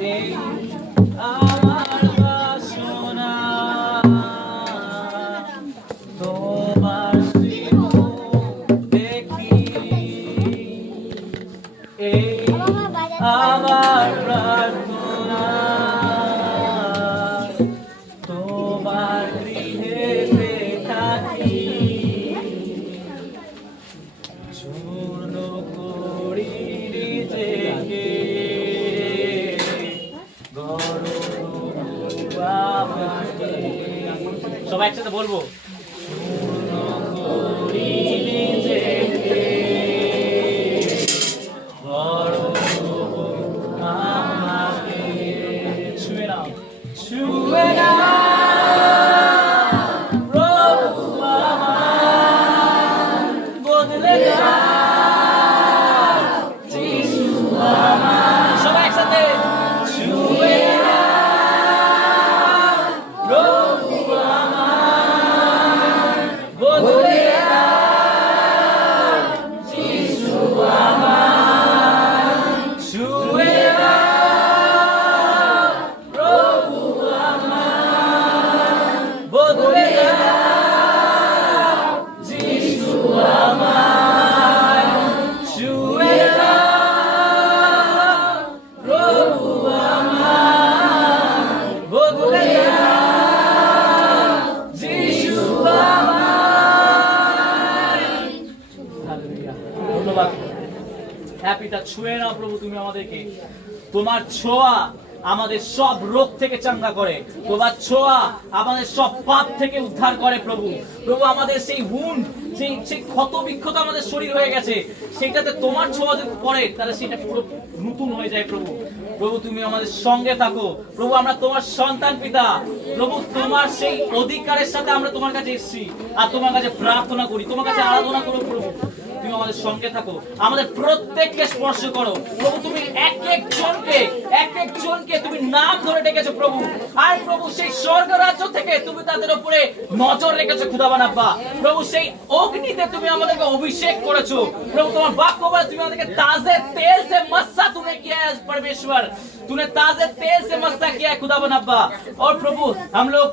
এই আমার বাসনা তোমার স্মৃতি দেখি, এই আমার প্রার্থনা তোমার গৃহেতে থাকি, চূর্ণ করি নিজেকে, সবাই একসাথে বলবো, চূর্ণ করি নিজেকে, আমাকে ছুঁয়ে নাও, ছুঁয়ে নাও প্রভু আমার, বদলে যাও যিশু আমার, সবাই একসাথে ছুঁয়ে নাও প্রভু আমার, বদলে যাও যিশু আমার, ছুঁয়ে নাও প্রভু আমার, বদলে যাও যিশু আমার, ছুঁয়ে নাও প্রভু আমার, বদলে যাও যিশু আমার। হালেলুয়া, ধন্যবাদ। হ্যাঁ পিতা, ছুঁয়ে নাও প্রভু তুমি আমাদেরকে, তোমার ছোঁয়া আমাদের সব রোগ থেকে চাঙ্গা করে, তোমার ছোঁয়া আমাদের সব পাপ থেকে উদ্ধার করে প্রভু। প্রভু আমাদের সেই উন্ড, সেই ক্ষত বিক্ষত আমাদের শরীর হয়ে গেছে, সেটাতে তোমার ছোঁয়া যদি পড়ে তাহলে সেটা পুরো নতুন হয়ে যায় প্রভু। প্রভু তুমি আমাদের সঙ্গে থাকো প্রভু, আমরা তোমার সন্তান পিতা প্রভু, তোমার সেই অধিকারের সাথে আমরা তোমার কাছে এসেছি আর তোমার কাছে প্রার্থনা করি, তোমার কাছে আরাধনা করো প্রভু। তুমি আমাদের সঙ্গে থাকো, আমাদের প্রত্যেককে স্পর্শ করো প্রভু। তুমি এক একজনকে তুমি নাম ধরে ডেকেছো প্রভু, আর প্রভু সেই স্বর্গ রাজ্য থেকে তুমি তাদের উপরে নজর রেখেছো খুদাবান আব্বা। প্রভু সেই অগ্নিতে তুমি আমাদেরকে অভিষেক করেছো প্রভু, তোমার বাক্য বলে তুমি আমাদেরকে ताजे तेल से मस्सा तूने किया है परमेश्वर, तूने ताजे तेल से मस्सा किया है खुदावन अब्बा। और प्रभु हम लोग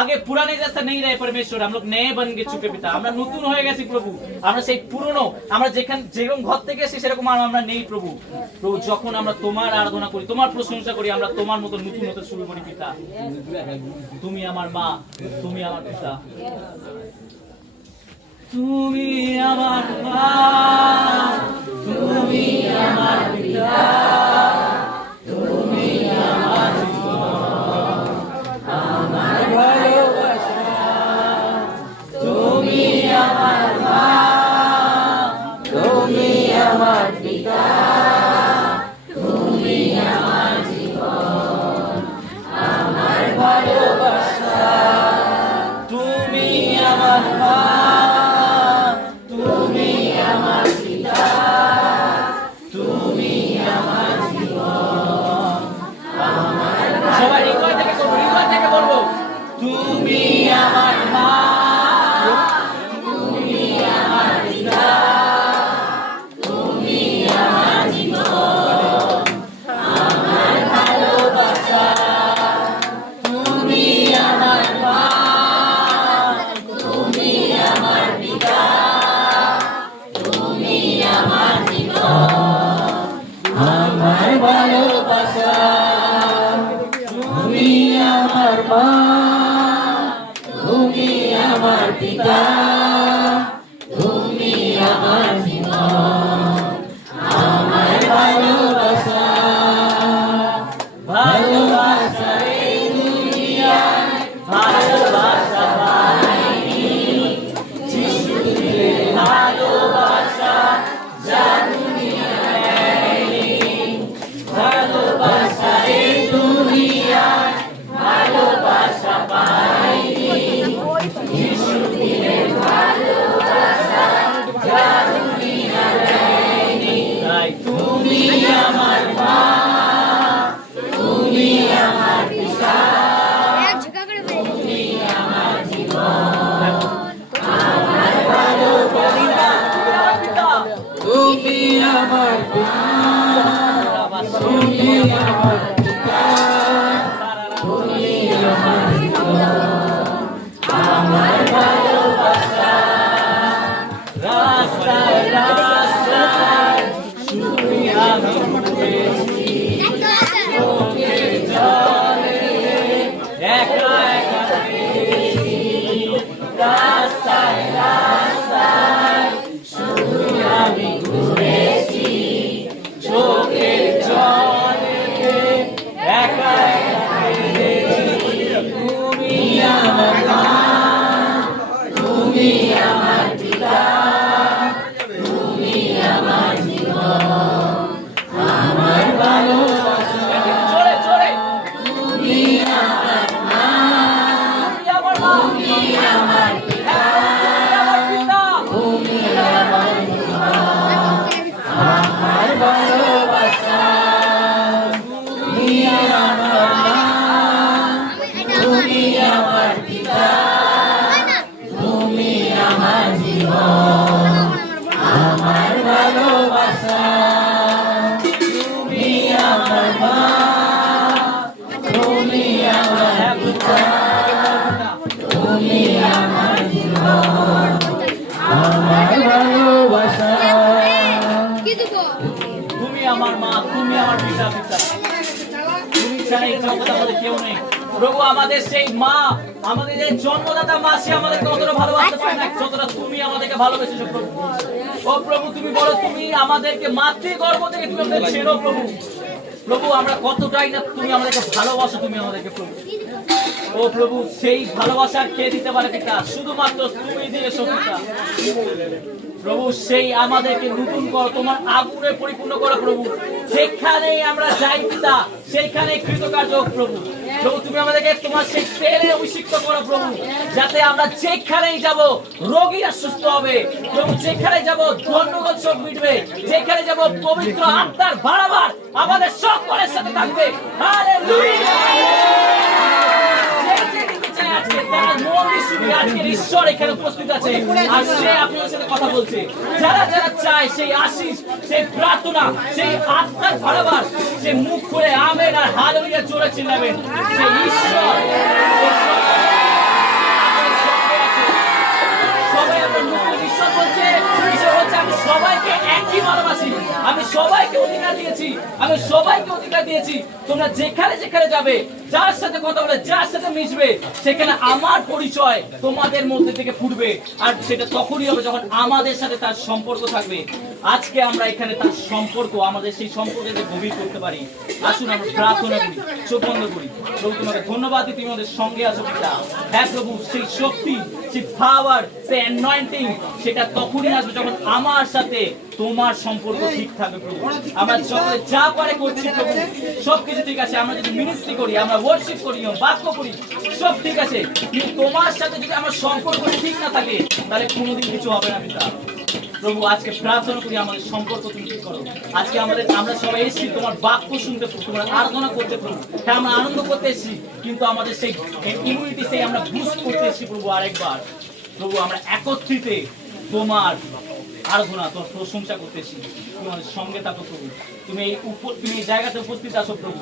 आगे पुराने जैसा नहीं रहे परमेश्वर, हम लोग नए बन के चुके पिता, আমরা নতুন হয়ে গেছি প্রভু। আমরা সেই পুরনো, আমরা যেরকম ঘর থেকে এসেছি সেরকম আমরা নেই প্রভু। প্রভু যখন আমরা তোমার আরাধনা করি, তোমার প্রশংসা করি, আমরা তোমার মতো নতুন হতে শুরু করি পিতা। তুমি আমার মা, তুমি আমার পিতা, তুমি আমার মা, তুমি আমার পিতা, তুমি আমার জীবন, আমার ভালোবাসা, তুমি আমার মা, তুমি আমার পিতা, তুমি আমার জীবন, আমার ভালোবাসা, তুমি আমার মা, তুমি আমার পিতা, তুমি আমার জীবন, আমার সবাই হৃদয় থেকে বলবো, তুমি আমার মা, তুমি আমার পিতা, তুমি আমার জীবন, আমার ভালোবাসা, তুমি আমার মা, তুমি আমার পিতা, তুমি আমার জীবন, আমার ভালোবাসা, তুমি আমার মা, তুমি আমার পিতা, তুমি আমার জীবন, আমার ভালোবাসা, ভালোবাসা এই দুনিয়ায় ভালোবাসা পাইনি, যিশু দিলেন ভালোবাসা যা দুনিয়ায় নেয়নি, ভালোবাসা এই দুনিয়ায় ভালোবাসা পাইনি, যিশু দিলেন ভালোবাসা যা দুনিয়ায় নেয়নি। তাই তুমি আমার মা, তুমি আমার পিতা, তুমি আমার জীবন, আমার ভালোবাসা, তুমি আমার পিতা, রাস্তায় রাস্তায় শুধুই আমি ঘুরেছি, চোখের জলে একা একা পেয়েছি। রাস্তায় রাস্তায় শুধুই আমি ঘুরেছি, চোখের জলে একা একা পেয়েছি। তুমি আমার মা, তুমি আমার পিতা, তুমি আমার জীবন, আমার ভালোবাসা। জোরে জোরে, তুমি আমার মা, তুমি আমার মা, তুমি আমার পিতা, তুমি আমার জীবন, আমার ভালোবাসা। তুমি আমার মা, তুমি আমার পিতা, তুমি আমার জীবন, আমার ভালোবাসা। তুমি আমার মা, তুমি আমার পিতা, তুমি আমার জীবন, আমার ভালোবাসা। তুমি আমার মা, তুমি আমার পিতা, তুমি ছাড়া এই জগতে আমাদের কেউ নেই। প্রভু, আমাদের সেই মা, আমাদের যে জন্মদাতা মা, সে আমাদেরকে অতটা ভালোবাসতে পারে না যতটা তুমি আমাদেরকে ভালোবেসেছো প্রভু। ও প্রভু, তুমি বলো তুমি আমাদেরকে মাতৃগর্ভ থেকে তুমি আমাদের ছেড়ো প্রভু। প্রভু, আমরা কতটাই না তুমি আমাদেরকে ভালোবাসো, তুমি আমাদেরকে প্রভু। ও প্রভু, সেই ভালোবাসা কে দিতে পারে পিতা? শুধুমাত্র তুমি দিয়েছো পিতা। প্রভু, সেই আমাদেরকে নতুন করো, তোমার আগুনে পরিপূর্ণ করো প্রভু। যেখানেই আমরা যাই পিতা, সেইখানে কৃতকার্য হোক প্রভু। প্রভু, তুমি আমাদেরকে তোমার সেই তেলে অভিষিক্ত করো প্রভু, যাতে আমরা যেখানেই যাব রোগীরা সুস্থ হবে প্রভু, যেখানে যাব গন্ডগোল সব মিটবে, যেখানে যাব পবিত্র আত্মার বাড়াবার আমাদের সকলের সাথে থাকবে। হালেলুয়া। আজকের ঈশ্বর এখানে উপস্থিত আছে, আর সে আপনাদের সাথে কথা বলছে। যারা যারা চায় সেই আশীষ, সেই প্রার্থনা, সেই আত্মার ভালোবাস, সে মুখ খুলে আমেন আর হালেলুয়া জোরে চিল্লাবেন। সেই ঈশ্বর সবাই আমরা নতুন ঈশ্বর বলছে, ঈশ্বর হচ্ছে আমি সবাইকে একই ভালোবাসি, আমি সবাইকে অধিকার দিয়েছি, আমি সবাইকে অধিকার দিয়েছি। তোমরা যেখানে যেখানে যাবে, যার সাথে কথা বলে, যার সাথে মিশবে, সেখানে আমার পরিচয় তোমাদের মধ্যে থেকে ফুটবে। আর সেটা তখনই হবে যখন আমাদের সাথে তার সম্পর্ক থাকবে। আজকে আমরা এখানে তার সম্পর্ক, আমাদের সেই সম্পর্ককে গভীর করতে পারি। আসুন আমরা প্রার্থনা করি, চোখ বন্ধ করি। প্রভু, তোমাকে ধন্যবাদ দিই, তুমি আমাদের সঙ্গে আছো পিতা। হ্যাঁ প্রভু, সেই শক্তি, সেই পাওয়ার, সেই অ্যানয়েন্টিং, সেটা তখনই আসবে যখন আমার সাথে তোমার সম্পর্ক ঠিক থাকবে প্রভু। আমরা সকলে যা পারে করছি প্রভু, সবকিছু ঠিক আছে। আমরা যদি মিনিস্ট্রি করি, আমরা ওয়ার্শিপ করি, বাক্য করি, সব ঠিক আছে, কিন্তু তোমার সাথে যদি আমার সম্পর্ক ঠিক না থাকে, তাহলে কোনোদিন কিছু হবে না পিতা। প্রভু, আজকে প্রার্থনা করি আমাদের সম্পর্ক তুমি ঠিক করো। আজকে আমরা সবাই এসেছি তোমার বাক্য শুনতে, তোমার আরাধনা করতে প্রভু। হ্যাঁ, আমরা আনন্দ করতে এসেছি, কিন্তু আমাদের সেই ইমিউনিটি, সেই আমরা বুস্ট করতে এসেছি প্রভু আরেকবার। প্রভু, আমরা একত্রিতে তোমার আরাধনা, তোর প্রশংসা করতেছি। তুমি আমাদের সঙ্গে থাকো প্রভু। তুমি এই জায়গাতে উপস্থিত আছো প্রভু।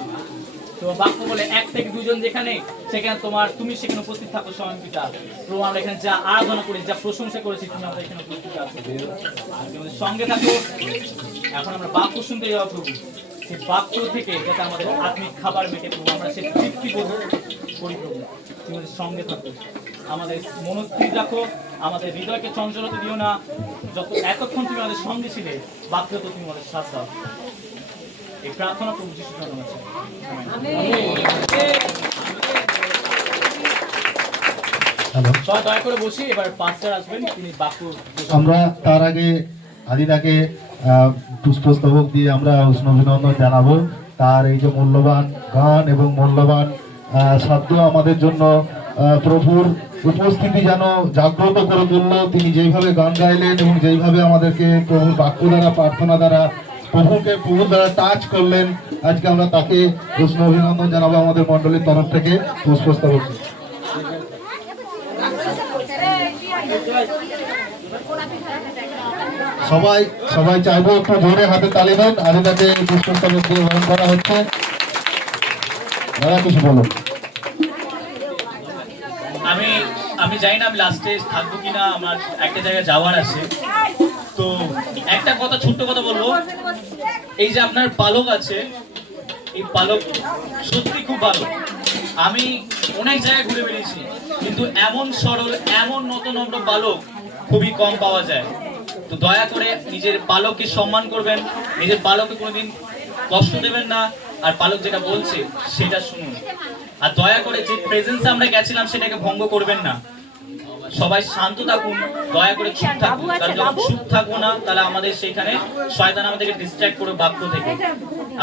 তোমার বাক্য বলে 1 থেকে 2 জন যেখানে, সেখানে তুমি সেখানে উপস্থিত থাকো স্বয়ং পিতা। প্রভু, আমরা এখানে যা আরাধনা করি, যা প্রশংসা করেছি, তুমি আমাদের এখানে উপস্থিত আছো। আমাদের সঙ্গে থাকো। এখন আমরা বাক্য শুনতে যাবো প্রভু। সেই বাক্য থেকে যাতে আমাদের আত্মিক খাবার মেটে প্রভু, আমরা সেই তৃপ্তি বোধ করি প্রভু। তুমি আমাদের সঙ্গে থাকো, আমাদের মনস্থির রাখো, আমাদের হৃদয়কে চঞ্চলতা দিও না। এতক্ষণ তুমি আমাদের সঙ্গে ছিলে, বাক্য তো তুমি আমাদের সাথ দাও। এই প্রার্থনা প্রভু যিশুর নামে আছে, আমেন। দয়া করে বসি, এবার পাস্টার আসবেন, তিনি বাক্য। আমরা তার আগে আদিদাকে পুষ্পস্তবক দিয়ে আমরা উষ্ণ অভিনন্দন জানাবো। তার এই যে মূল্যবান গান এবং মূল্যবান শব্দ আমাদের জন্য প্রভুর উপস্থিতি যেন জাগ্রত করে তুলল। তিনি যেইভাবে গান গাইলেন এবং যেইভাবে আমাদেরকে প্রভুর বাক্য দ্বারা, প্রার্থনা দ্বারা প্রভুর দ্বারা টাচ করলেন, আজকে আমরা তাকে উষ্ণ অভিনন্দন জানাবো আমাদের মণ্ডলীর তরফ থেকে। পুষ্পস্তবক সবাই সবাই চাইবো একটু জোরে হাতে তালি দেন। আদিদাকে পুষ্পস্তবক দিয়ে বরণ করা হচ্ছে। দাদা কিছু বলুন। আমি আমি জানি না আমি লাস্টে থাকবো কিনা, আমার একটা জায়গায় যাওয়ার আছে। তো একটা কথা, ছোট্ট কথা বলবো, এই যে আপনার পালক আছে, এই পালক সত্যি খুব ভালো। আমি অনেক জায়গায় ঘুরে বেরিয়েছি, কিন্তু এমন সরল, এমন নম্র পালক খুবই কম পাওয়া যায়। তো দয়া করে নিজের পালককে সম্মান করবেন, নিজের পালককে কোনোদিন কষ্ট দেবেন না, আর পালক যেটা বলছে সেটা শুনুন। আর দয়া করে যে প্রেজেন্সে আমরা গেছিলাম সেটাকে ভঙ্গ করবেন না। সবাই শান্ত থাকুন, দয়া করে চুপ থাকুন, কারণ যখন চুপ থাকবো না তাহলে আমাদের সেখানে শয়তান আমাদেরকে ডিস্ট্র্যাক্ট করে বাক্য থেকে।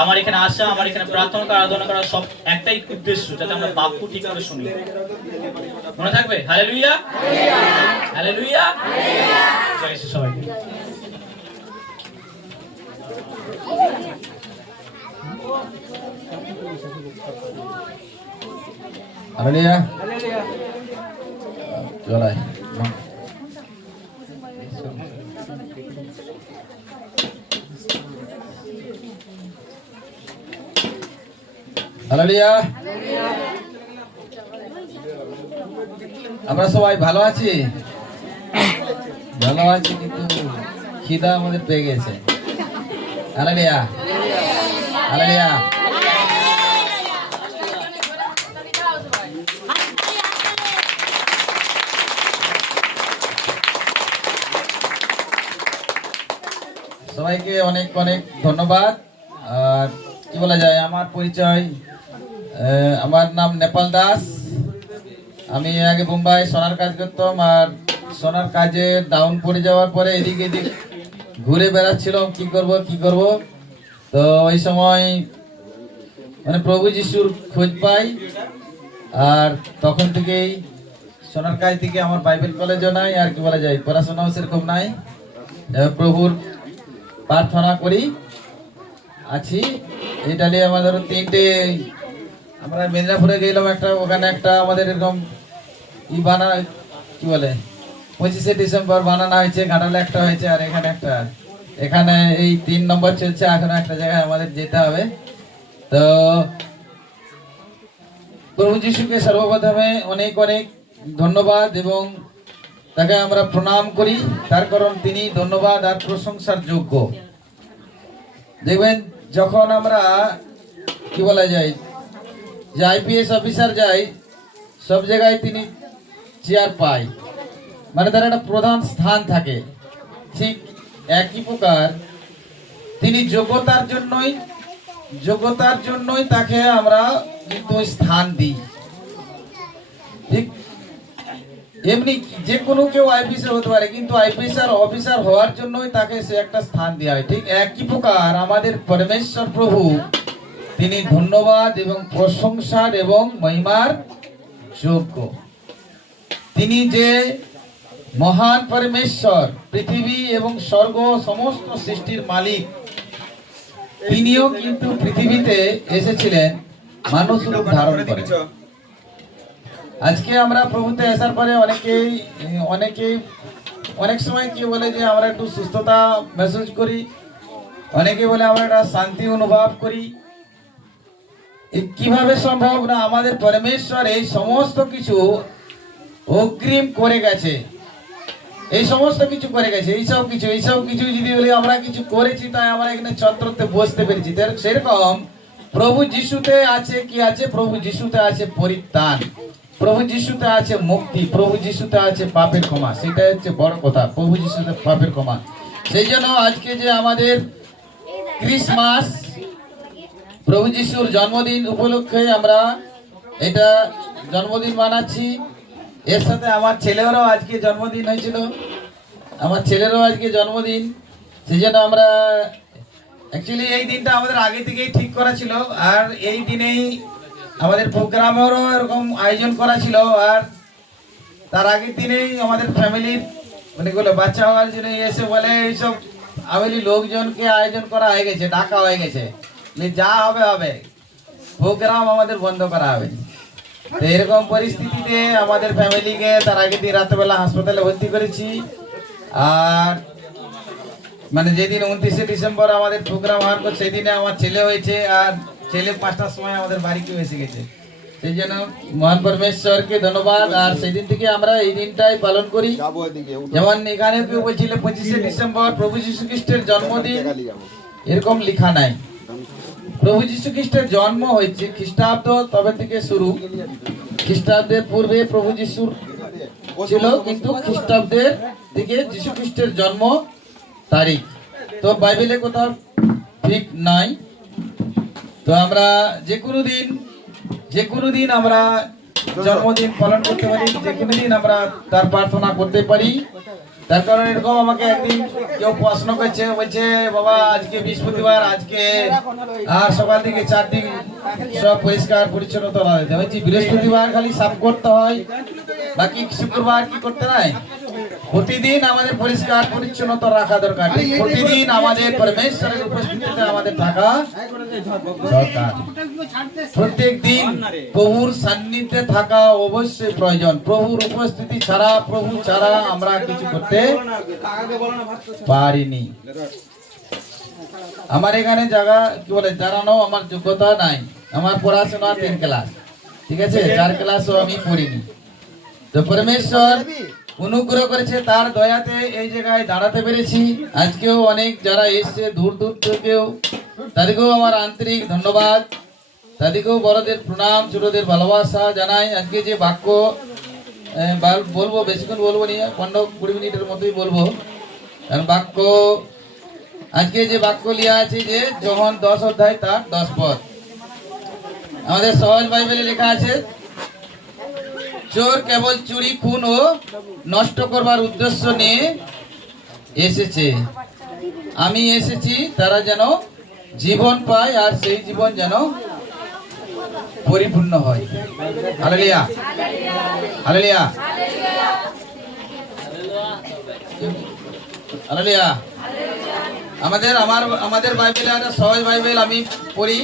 আমার এখানে আসা, আমার এখানে প্রার্থনা করা, আরাধনা করা সব একটাই উদ্দেশ্য, যাতে আমরা বাক্য ঠিক করে শুনি। মনে থাকবে? হালেলুয়া, হালেলুয়া, জয় শ্রী সবাইকে। হালেলুয়া, চলাই হালেলুয়া। আমরা সবাই ভালো আছি, ভালো আছি, কিন্তু খিদা আমাদের পেয়ে গেছে। Hallelujah, hallelujah. সবাইকে অনেক অনেক ধন্যবাদ। আর কি বলা যায়, আমার পরিচয়, আমার নাম নেপাল দাস। আমি আগে বোম্বাই সোনার কাজ করতাম, আর সোনার কাজে ডাউন পড়ে যাওয়ার পরে এদিক এদিক ঘুরে বেড়াচ্ছিলাম, কি করব। তো ওই সময় মানে প্রভু যিশুর খোঁজ পাই, আর তখন থেকেই সোনার কাজ থেকে আমার বাইবেল কলেজও নাই, আর কি বলা যায় পড়াশোনাও সেরকম নাই। প্রভুর প্রার্থনা করি আছি। এটা নিয়ে আমাদের তিনটে, আমরা মেদিনীপুরে গেলাম একটা, ওখানে একটা আমাদের এরকম কি বলে 25শে ডিসেম্বর বানানো হয়েছে, ঘাটালে একটা হয়েছে, আর এখানে একটা। এখানে এই 3 নম্বর চলছে, এখনো একটা জায়গায় আমাদের যেতে হবে। তো প্রভু যিশুকে সর্বপ্রথমে অনেক অনেক ধন্যবাদ এবং তাকে আমরা প্রণাম করি, তার কারণ তিনি ধন্যবাদ আর প্রশংসার যোগ্য। দেখবেন যখন আমরা কি বলা যায় যে আইপিএস অফিসার যাই, সব জায়গায় তিনি চেয়ার পায়, মানে তার একটা প্রধান স্থান থাকে। ঠিক একই প্রকার তিনি যোগ্যতার জন্যই তাকে আমরা কিন্তু স্থান দিই। ঠিক এমনি যে কোনো কেউ আইপিএস হতে পারে, কিন্তু আইপিএস অফিসার হওয়ার জন্যই তাকে সে একটা স্থান দেওয়া হয়। ঠিক একই প্রকার আমাদের পরমেশ্বর প্রভু, তিনি ধন্যবাদ এবং প্রশংসার এবং মহিমার যোগ্য। তিনি যে মহান পরমেশ্বর, পৃথিবী এবং স্বর্গ সমস্ত সৃষ্টির মালিক, তিনিও কিন্তু পৃথিবীতে এসেছিলেন মানুষ রূপ ধারণ করে। আজকে আমরা প্রভুতে আসার পরে অনেকেই অনেক সময় কি বলে যে আমরা একটু সুস্থতা মেসেজ করি, অনেকে বলে আমরা একটা শান্তি অনুভব করি। কিভাবে সম্ভব? না, আমাদের পরমেশ্বর এই সমস্ত কিছু অগ্রিম করে গেছে, এই সমস্ত কিছু করে গেছে। এইসব কিছু যদি বলি আমরা কিছু করেছি, তাই আমরা এখানে ছত্রতে বসতে পেরেছি। সেরকম প্রভু যিশুতে আছে কি আছে? প্রভু যিশুতে আছে পরিত্রাণ, প্রভু যিশুতে আছে মুক্তি, প্রভু যিশুতে আছে পাপের ক্ষমা। সেটা হচ্ছে বড় কথা, প্রভু যিশুতে পাপের ক্ষমা। সেই জন্য আজকে যে আমাদের ক্রিসমাস, প্রভু যিশুর জন্মদিন উপলক্ষে আমরা এটা জন্মদিন মানাচ্ছি। এর সাথে আমার ছেলেরও আজকে জন্মদিন হয়েছিল, আমার ছেলেরও আজকে জন্মদিন। সেই জন্য আমরা অ্যাকচুয়ালি এই দিনটা আমাদের আগে থেকেই ঠিক করা ছিল, আর এই দিনেই আমাদের প্রোগ্রামেরও এরকম আয়োজন করা ছিল। আর তার আগের দিনেই আমাদের ফ্যামিলির অনেকগুলো বাচ্চা হওয়ার জন্য এসে বলে এইসব আবেলি লোকজনকে আয়োজন করা হয়ে গেছে, ডাকা হয়ে গেছে, যা হবে হবে, প্রোগ্রাম আমাদের বন্ধ করা হবে। তো এরকম পরিস্থিতিতে আমাদের ফ্যামিলিকে তার আগের দিন রাত্রেবেলা হাসপাতালে ভর্তি করেছি। আর মানে যেদিন 29শে ডিসেম্বর আমাদের প্রোগ্রাম হওয়ার পর সেদিনে আমার ছেলে হয়েছে, আর ছেলে 5টার সময় আমাদের বাড়িতেও এসে গেছে। সেই জন্য মহান পরমেশ্বরকে ধন্যবাদ। আর সেই দিন থেকে আমরা এই দিনটাই পালন করি। যেমন এখানে কেউ বলছিল 25শে ডিসেম্বর প্রভু যীশু খ্রিস্টের জন্মদিন, এরকম লেখা নাই। প্রভু যীশু খ্রিস্টের জন্ম হয়েছে খ্রিস্টাব্দ তবে থেকে শুরু। খ্রিস্টাব্দের পূর্বে প্রভু যিশুর ছিল, কিন্তু খ্রিস্টাব্দের দিকে যীশু খ্রিস্টের জন্ম তারিখ তো বাইবেলে কোথাও ঠিক নাই। তো আমরা যে কোনো দিন আমরা জন্মদিন পালন করতে পারি, যে কোনো দিন আমরা তার প্রার্থনা করতে পারি। তার কারণ এরকম আমাকে একদিন কেউ প্রশ্ন করছে, বলছে বাবা আজকে বৃহস্পতিবার, আজকে আর সকাল থেকে 4 দিন সব পরিষ্কার পরিচ্ছন্নতা রাখতে হয়। বৃহস্পতিবার খালি সাফ করতে হয়, বাকি শুক্রবার কি করতে নাই? প্রতিদিন আমাদের পরিষ্কার পরিচ্ছন্নতা রাখা দরকার। প্রতিদিন আমাদের পরমেশ্বরের উপস্থিতিতে আমাদের থাকা দরকার। প্রত্যেক দিন প্রভুর সান্নিধ্যে থাকা অবশ্যই প্রয়োজন। প্রভুর উপস্থিতি ছাড়া, প্রভু ছাড়া আমরা কিছু করতে পারিনি। আমার এখানে জায়গা কি বলে দাঁড়ানো আমার যোগ্যতা নাই। আমার পড়াশোনা 3 ক্লাস, ঠিক আছে, 4 ক্লাসও আমি পড়িনি। তো পরমেশ্বর অনুগ্রহ করেছে, তার দয়াতে এই জায়গায় দাঁড়াতে পেরেছি। আজকেও অনেক যারা এসছে দূর দূর থেকেও, তাদেরকেও আমার আন্তরিক ধন্যবাদ। তাদেরকেও বড়দের প্রণাম, ছোটদের ভালোবাসা জানাই। আজকে যে বাক্য বলবো, বেশিক্ষণ বলবো নি, 15-20 মিনিটের মতোই বলবো। কারণ বাক্য আজকে যে বাক্য লিয়া আছে যে যোহন 10 অধ্যায় তার 10 পদ। আমাদের সহজ বাইবেলে লেখা আছে, চোর কেবল চুরি, খুন ও নষ্ট করবার উদ্দেশ্য নিয়ে এসেছে। আমি এসেছি তারা যেন জীবন পায়, আর সেই জীবন যেন পরিপূর্ণ হয়। Hallelujah, hallelujah, hallelujah. আমাদের বাইবেলে একটা সহজ বাইবেল আমি পড়ি।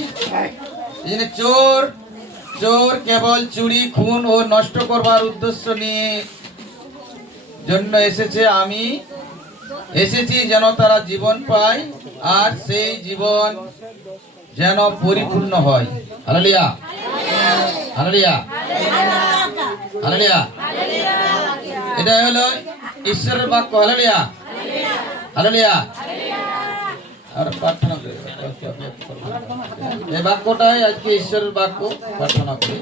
চোর কেবল চুরি, খুন ও নষ্ট করবার উদ্দেশ্য নিয়ে জন্য এসেছে। আমি এসেছি যেন তারা জীবন পায়, আর সেই জীবন যেন পরিপূর্ণ হয়। Hallelujah, hallelujah, hallelujah. এটা হলো ঈশ্বরের বাক্য। Hallelujah, hallelujah. আর প্রার্থনা করি, এই বাক্যটাই আজকে ঈশ্বরের বাক্য। প্রার্থনা করি।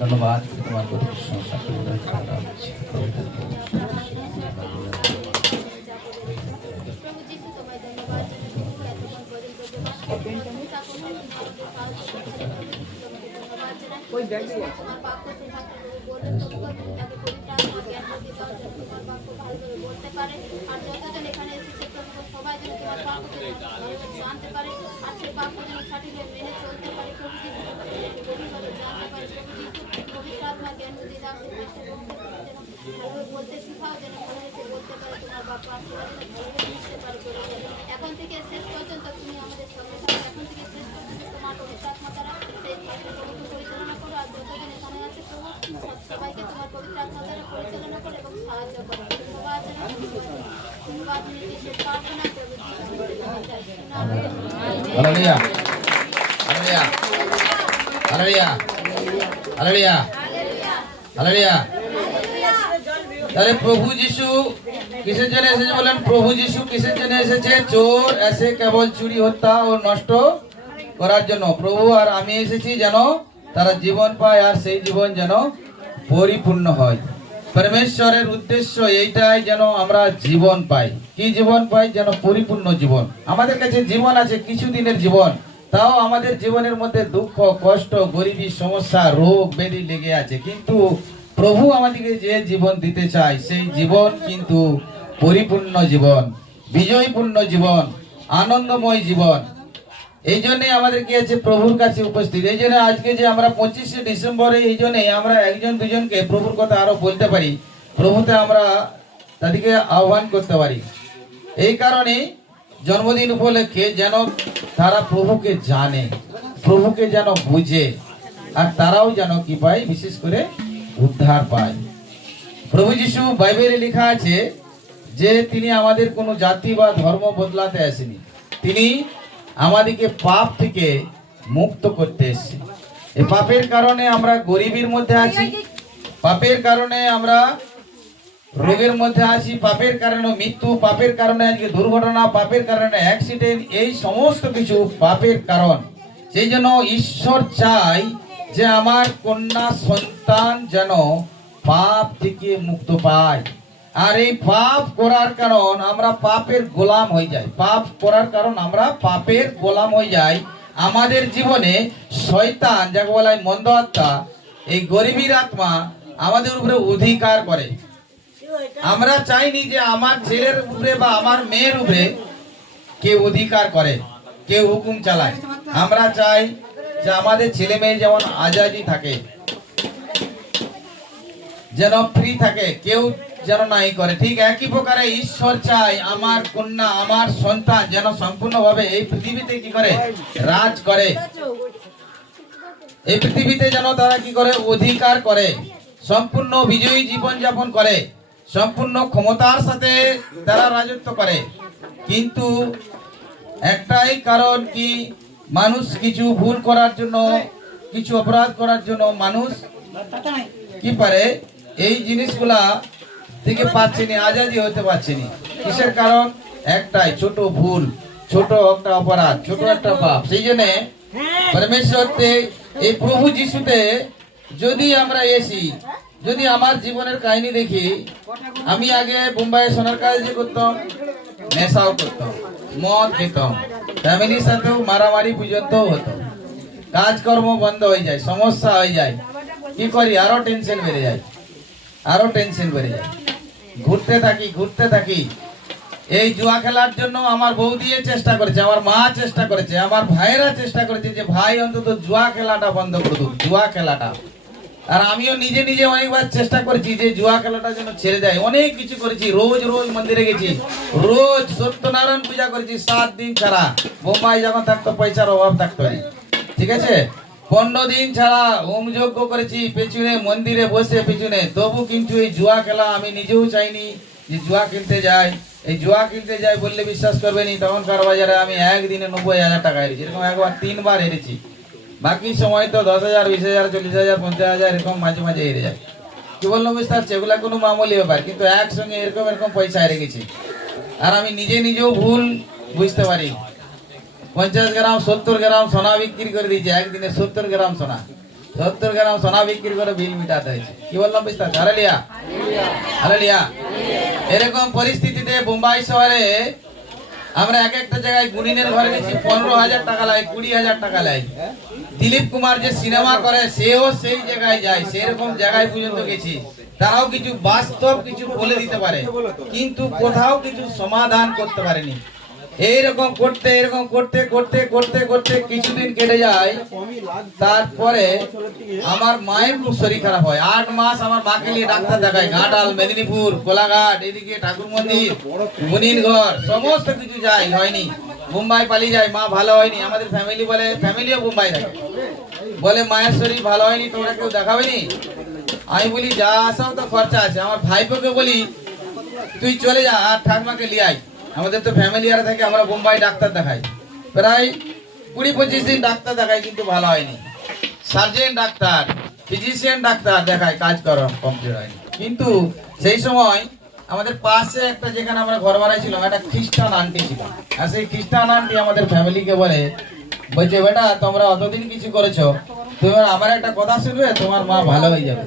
ধন্যবাদ তোমার এখন থেকে শেষ পর্যন্ত তুমি আমাদের সঙ্গে থাকো। এখন থেকে শেষ পর্যন্ত তোমার পবিত্র আত্মা দ্বারা সেই কাজগুলোকে পরিচালনা করো। আর যতজন এখানে আছে প্রভু, সবাইকে তোমার পবিত্র আত্মা দ্বারা পরিচালনা করো এবং সাহায্য করো। ধন্যবাদ জানাই, ধন্যবাদ নির্দেশের প্রার্থনা প্রভু hallelujah, hallelujah, hallelujah, hallelujah, hallelujah. তাহলে প্রভু যিশু কিসের জন্য এসেছে বলেন? প্রভু যিশু কিসের জন্য এসেছে? চোর এসে কেবল চুরি, হত্যা ও নষ্ট করার জন্য। প্রভু আর আমি এসেছি যেন তারা জীবন পায়, আর সেই জীবন যেন পরিপূর্ণ হয়। পরমেশ্বরের উদ্দেশ্য এইটাই, যেন আমরা জীবন পাই। কি জীবন পাই? যেন পরিপূর্ণ জীবন। আমাদের কাছে জীবন আছে কিছু দিনের জীবন, তাও আমাদের জীবনের মধ্যে দুঃখ, কষ্ট, গরিবী, সমস্যা, রোগ ব্যাধি লেগে আছে। কিন্তু প্রভু আমাদেরকে যে জীবন দিতে চায়, সেই জীবন কিন্তু পরিপূর্ণ জীবন, বিজয়পূর্ণ জীবন, আনন্দময় জীবন। এই জন্যে আমাদের কি আছে? প্রভুর কাছে উপস্থিত। এই জন্য আজকে যে আমরা 25শে ডিসেম্বরে, এই জন্যে আমরা একজন দুজনকে প্রভুর কথা আরো বলতে পারি, প্রভুতে আমরা তাদেরকে আহ্বান করতে পারি। এই কারণে জন্মদিন উপলক্ষে যেন তারা প্রভুকে জানে, প্রভুকে যেন বুঝে, আর তারাও যেন কি পায়, বিশেষ করে উদ্ধার পায়। প্রভু যিশু বাইবেলে লেখা আছে যে তিনি আমাদের কোনো জাতি বা ধর্ম বদলাতে আসেনি, তিনি আমাদেরকে পাপ থেকে মুক্ত করতে এসেছেন। এই পাপের কারণে আমরা গরিবের মধ্যে আছি, পাপের কারণে আমরা রোগের মধ্যে আছি, পাপের কারণে মৃত্যু, পাপের কারণে আজকে দুর্ঘটনা, পাপের কারণে অ্যাক্সিডেন্ট, এই সমস্ত কিছু পাপের কারণ। সেই জন্য ঈশ্বর চাই যে আমার কন্যা সন্তান যেন পাপ থেকে মুক্ত পায়। আর এই পাপ করার কারণ আমরা পাপের গোলাম হয়ে যাই, পাপ করার কারণ আমরা পাপের গোলাম হয়ে যাই। আমাদের জীবনে শয়তান, যাকে বলা হয় মন্দ আত্মা, এই গরিবীর আত্মা আমাদের উপরে অধিকার করে। আমরা চাইনি যে আমার ছেলের উপরে বা আমার মেয়ের উপরে কেউ অধিকার করে, কেউ হুকুম চালায়। আমরা চাই যে আমাদের ছেলে মেয়ে যেমন আজাদি থাকে, যেন ফ্রি থাকে, কেউ যেন নাই করে। ঠিক একই প্রকারে ঈশ্বর চাই আমার কন্যা, আমার সন্তান যেন সম্পূর্ণভাবে এই পৃথিবীতে কি করে, রাজ করে। এই পৃথিবীতে যেন তারা কি করে, অধিকার করে, সম্পূর্ণ বিজয়ী জীবন যাপন করে, সম্পূর্ণ ক্ষমতার সাথে তারা রাজত্ব করে। কিন্তু একটাই কারণ কি, মানুষ কিছু ভুল করার জন্য, কিছু অপরাধ করার জন্য মানুষ কি পারে, এই জিনিসগুলা থেকে পাচ্ছেনি, আজাদি হতে পারছেনি। কিসের কারণ? একটাই, ছোট ভুল, ছোট একটা অপরাধ, ছোট একটা পাপ। সেই জন্য পরমেশ্বরতে, এই প্রভু যিশুতে যদি আমরা এসি, যদি আমার জীবনের কাহিনী দেখি, আমি আগে বোম্বাই সোনার কাজ করতাম, নেশাও করতাম, মদ খেতাম, ফ্যামিলির সাথেও মারামারি পর্যন্ত হতো, কাজকর্ম বন্ধ হয়ে যায়, সমস্যা হয়ে যায়। কি করি, আরো টেনশন বেড়ে যায়, আরো টেনশন বেড়ে যায়। ঘুরতে থাকি। এই জুয়া খেলার জন্য আমার বৌদিয়ে চেষ্টা করেছে, আমার মা চেষ্টা করেছে, আমার ভাইয়েরা চেষ্টা করেছে যে ভাই অন্তত জুয়া খেলাটা বন্ধ করে দিন, জুয়া খেলাটা। আর আমিও নিজে নিজে অনেকবার চেষ্টা করেছি যে জুয়া খেলাটা যেন ছেড়ে দেয়। অনেক কিছু করেছি, রোজ মন্দিরে গেছি, রোজ সত্যনারায়ণ পূজা করেছি 7 দিন ছাড়া। বোম্বাই যখন থাকতো পয়সার অভাব থাকতো, ঠিক আছে, 15 দিন ছাড়া হোম যজ্ঞ করেছি পেছনে, মন্দিরে বসে পেছনে। তবু কিন্তু এই জুয়া খেলা আমি নিজেও চাইনি যে জুয়া কিনতে যাই। এই জুয়া কিনতে যাই বললে বিশ্বাস করবেনি, তখনকার বাজারে আমি একদিনে 90,000 টাকা হেরেছি। এরকম একবার 3 বার হেরেছি। বাকি সময় তো 10,000, 20,000, 40,000, 50,000 এরকম মাঝে মাঝে হেরে যায়। কি বললো বুঝতে পারছি, এগুলা কোনো মামুলি ব্যাপার, কিন্তু একসঙ্গে এরকম পয়সা হেরে গেছি। আর আমি নিজেও ভুল বুঝতে পারি। 50 গ্রাম 70 গ্রাম সোনা বিক্রি করে দিয়েছে একদিনে, 70 গ্রাম সোনা, 70 গ্রাম সোনা বিক্রি করে বিল মিটাতে হয়েছে। কি বললাম বুঝতে পারছি? হালেলুয়া। এরকম পরিস্থিতিতে বোম্বাই শহরে আমরা এক একটা জায়গায় গুণিনের ঘরে গেছি, 15,000 টাকা লাগে, 20,000 টাকা লাগে। দিলীপ কুমার যে সিনেমা করে সেও সেই জায়গায় যায়, সেরকম জায়গায় পর্যন্ত গেছি। তারাও কিছু বাস্তব কিছু বলে দিতে পারে, কিন্তু কোথাও কিছু সমাধান করতে পারেনি। এরকম করতে কিছুদিন কেটে যায়। তারপরে আমার মায়ের খুব শরীর খারাপ হয়। 8 মাস আমার মাকে নিয়ে ডাক্তার দেখায়, ঘাটাল, মেদিনীপুর, কোলাঘাট, এদিকে ঠাকুর মন্দির, মুনিনঘর, সমস্ত কিছু যাই, হয়নি। মুম্বাই পালিয়ে যায়, মা ভালো হয়নি। আমাদের ফ্যামিলি বলে, ফ্যামিলিও মুম্বাই থাকে, বলে মায়ের শরীর ভালো হয়নি, তোমরা কেউ দেখাবেনি? আমি বলি যা আসাও তো খরচা আছে। আমার ভাইপোকে বলি তুই চলে যা আর ঠাকুমাকে নিয়ে আয়। আমাদের তো ফ্যামিলি আর থাকে, আমরা বোম্বাই ডাক্তার দেখাই, প্রায় 20-25 দিন ডাক্তার দেখাই, কিন্তু ভালো হয়নি। সার্জেন ডাক্তার, ফিজিশিয়ান ডাক্তার দেখায়, কাজ করা কমপ্লিট হয়নি। কিন্তু সেই সময় আমাদের পাশে একটা, যেখানে আমরা ঘর বানাইছিলাম, একটা খ্রিস্টান আন্টি ছিল। আর সেই খ্রিস্টান আন্টি আমাদের ফ্যামিলিকে বলছে বেটা তোমরা অতদিন কিছু করেছো, তুমি আমার একটা কথা শুনবে, তোমার মা ভালো হয়ে যাবে।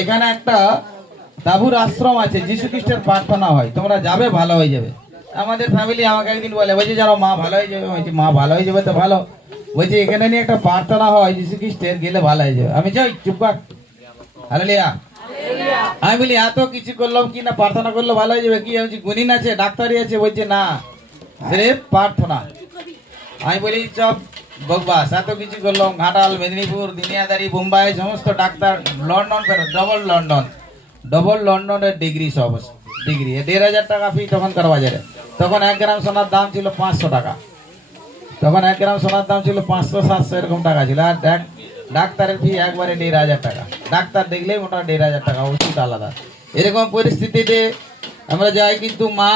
এখানে একটা তাবুর আশ্রম আছে, যীশু খ্রিস্টের প্রার্থনা হয়, তোমরা যাবে, ভালো হয়ে যাবে। আমাদের ফ্যামিলি আমাকে একদিন বলছে জানো মা ভালো হয়ে যাবে। বলছি মা ভালো হয়ে যাবে তো ভালো, বলছে এখানে নিয়ে একটা প্রার্থনা হয় যীশু খ্রিস্টের, গেলে ভালো হয়ে যাবে। আমি যাই, চুপ কর। হালেলুয়া। আমি বলি এত কিছু করলাম কি না, প্রার্থনা করলে ভালো হয়ে যাবে কি? আমি গুণিন আছে, ডাক্তারই আছে, বলছে না সির্ফ প্রার্থনা। আমি বলি চপ বকবাস, এত কিছু করলাম, ঘাটাল, মেদিনীপুর, দুনিয়াদারি, বোম্বাই, সমস্ত ডাক্তার, লন্ডন, ডবল লন্ডনের ডিগ্রি, সব ডিগ্রি, 1,500 টাকা ফি তখনকার বাজারে। তখন 1 গ্রাম সোনার দাম ছিল 500 টাকা, তখন 1 গ্রাম সোনার দাম ছিল 500-700 এরকম টাকা ছিল। আর ডাক্তারের ফি একবারে 1,500 টাকা, ডাক্তার দেখলেই মোটা 1,500 টাকা, ওষুধ আলাদা। এরকম পরিস্থিতিতে আমরা যাই, কিন্তু মা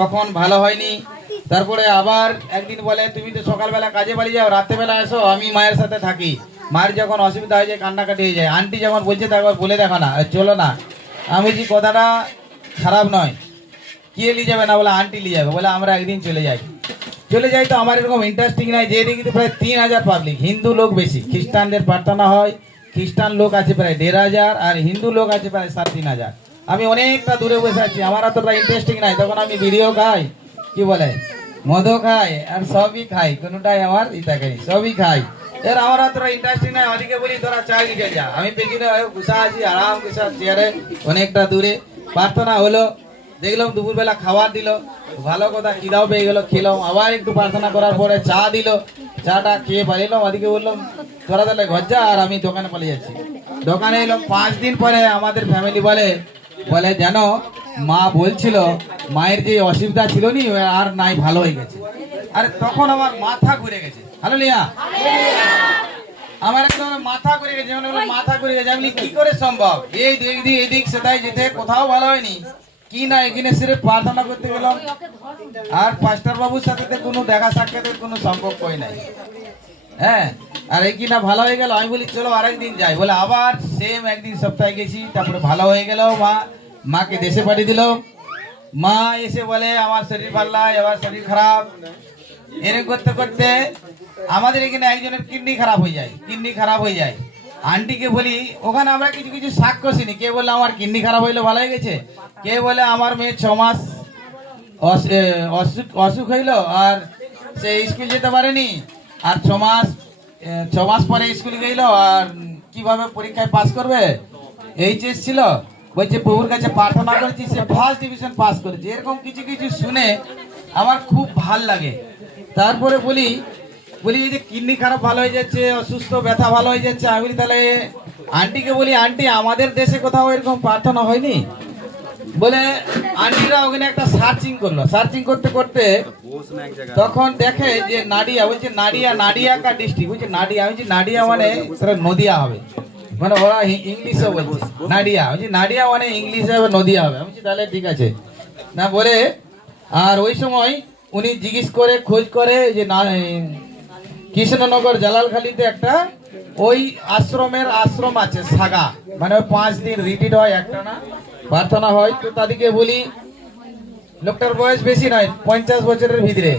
তখন ভালো হয়নি। তারপরে আবার একদিন বলে তুমি তো সকালবেলা কাজে বাড়ি যাও, রাত্রেবেলা এসো, আমি মায়ের সাথে থাকি। মায়ের যখন অসুবিধা হয়ে যায়, কান্নাকাটি হয়ে যায়, আন্টি যখন বলছে তা একবার বলে দেখো না, চলো না। আমি বলছি কথাটা খারাপ নয়, কে নিয়ে যাবে না, বলে আন্টি নিয়ে যাবে। বলে আমরা একদিন চলে যাই। তো আমার এরকম ইন্টারেস্টিং নাই যে এদিকে কিন্তু প্রায় 3,000 পাবলিক, হিন্দু লোক বেশি, খ্রিস্টানদের প্রার্থনা হয়, খ্রিস্টান লোক আছে প্রায় 1,500 আর হিন্দু লোক আছে প্রায় 3,500। আমি অনেকটা দূরে বসে আছি, আমার অতটা ইন্টারেস্টিং নাই। তখন আমি বিড়িও খাই, কি বলে মদও খাই, আর সবই খাই, কোনোটাই আমার ইতাকারি, সবই খাই। এর আমার অতটা ইন্টারেস্টিং নাই। ওদিকে বলি তোরা চা নিতে যা, আমি পেছনে বসে আছি আরাম করে চেয়ারে, অনেকটা দূরে। প্রার্থনা হলো, দেখলাম দুপুরবেলা খাবার দিল, ভালো কথা, খিদাও পেয়ে গেল, খেলাম। আবার একটু প্রার্থনা করার পরে চা দিল, চাটা খেয়ে পালিলাম। ওদিকে বললাম তোরা তাহলে ঘর যা, আর আমি দোকানে পালিয়ে যাচ্ছি। দোকানে এলাম 5 দিন পরে আমাদের ফ্যামিলি বলে জানো মা বলছিল মায়ের যে অসুবিধা ছিল নি আর নাই, ভালো হয়ে গেছে। আরে তখন আমার মাথা ঘুরে গেছে। হ্যালো লিয়া, আমার একদম মাথা ঘুরে গেছে, মানে মাথা ঘুরে গেছে। আমি কি করে সম্ভব, এই এদিক সেটাই যেতে কোথাও ভালো হয়নি কি না, এখানে সিরে প্রার্থনা করতে গেলাম। আর পাস্টার বাবুর সাথে তো কোনো দেখা সাক্ষাতের কোনো সম্পর্কই নাই। হ্যাঁ, আর এই কিনা ভালো হয়ে গেল। আমি বলি চলো আরেকদিন যাই। বলে আবার সেম একদিন সপ্তাহে গেছি, তারপরে ভালো হয়ে গেল। মাকে দেশে পাঠিয়ে দিল। মা এসে বলে আমার শরীর ভালো নাই, আবার শরীর খারাপ। এরকম করতে করতে আমাদের এখানে একজনের কিডনি খারাপ হয়ে যায়। আন্টিকে বলি, ওখানে আমরা কিছু কিছু সাক্ষ্য শুনি। কে বলে আমার কিডনি খারাপ হইলো ভালো হয়ে গেছে, কে বলে আমার মেয়ে 6 মাস অসুখ হইলো আর সে স্কুল যেতে পারেনি, আর 6 মাস পরে স্কুল গেল, আর কিভাবে পরীক্ষায় পাস করবে, এইচএস ছিল। বলছে প্রভুর কাছে প্রার্থনা করেছি, সে ফার্স্ট ডিভিশন পাস করেছে। এরকম কিছু কিছু শুনে আমার খুব ভাল লাগে। তারপরে বলি এই যে কিডনি খারাপ ভালো হয়ে যাচ্ছে, অসুস্থ ব্যথা ভালো হয়ে যাচ্ছে। আমি বলি তাহলে আন্টিকে বলি, আন্টি আমাদের দেশে কোথাও এরকম প্রার্থনা হয়নি? বলে আন্টিরা ওখানে একটা সার্চিং করলো। সার্চিং করতে করতে তখন দেখে যে নাডিয়া, বলছে নাডিয়া কা ডিস্ট্রিক্ট, বলছে নাডিয়া। আমি বলছি নাডিয়া মানে নদিয়া হবে, মানে ওরা ইংলিশে বলছে নাডিয়া। বলছি নাডিয়া মানে ইংলিশে হবে নদিয়া হবে। আমি বলছি তাহলে ঠিক আছে না বলে। আর ওই সময় উনি জিজ্ঞেস করে খোঁজ করে যে না কৃষ্ণনগর জালালখালিতে একটা ওই আশ্রম আছে সাগা, মানে 5 দিন রিপিট হয়, একটা না প্রার্থনা হয়। তো তাদেরকে বলি, লোকটার বয়স বেশি নয়, 50 বছরের ভিতরে।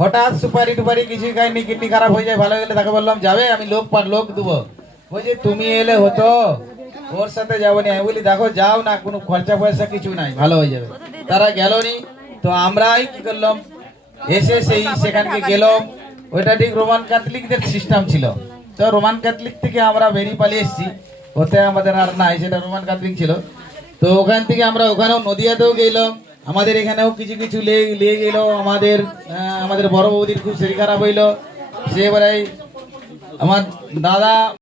হঠাৎ সুপারি টুপারি কিছুই খায়নি, কিডনি খারাপ হয়ে যায়, ভালো গেলে তাকে বললাম যাবে, আমি লোক দেবো। বলছি তুমি এলে হতো, ওর সাথে যাবো নি। আমি বলি দেখো যাও না, কোনো খরচা পয়সা কিছু নাই, ভালো হয়ে যাবে। তারা গেল নি। তো আমরাই কি করলাম, এসে সেখানকে গেলাম। ওইটা ঠিক রোমান ক্যাথলিকদের সিস্টেম ছিল। তো রোমান ক্যাথলিক থেকে আমরা বেরিয়ে পালিয়ে এসেছি, ওতে আমাদের আর নাই, সেটা রোমান ক্যাথলিক ছিল। তো ওখান থেকে আমরা ওখানেও নদিয়াতেও গেলাম, আমাদের এখানেও কিছু কিছু নিয়ে গেল। আমাদের বড় বৌদির খুব শরীর খারাপ হইলো, সে এবারে আমার দাদা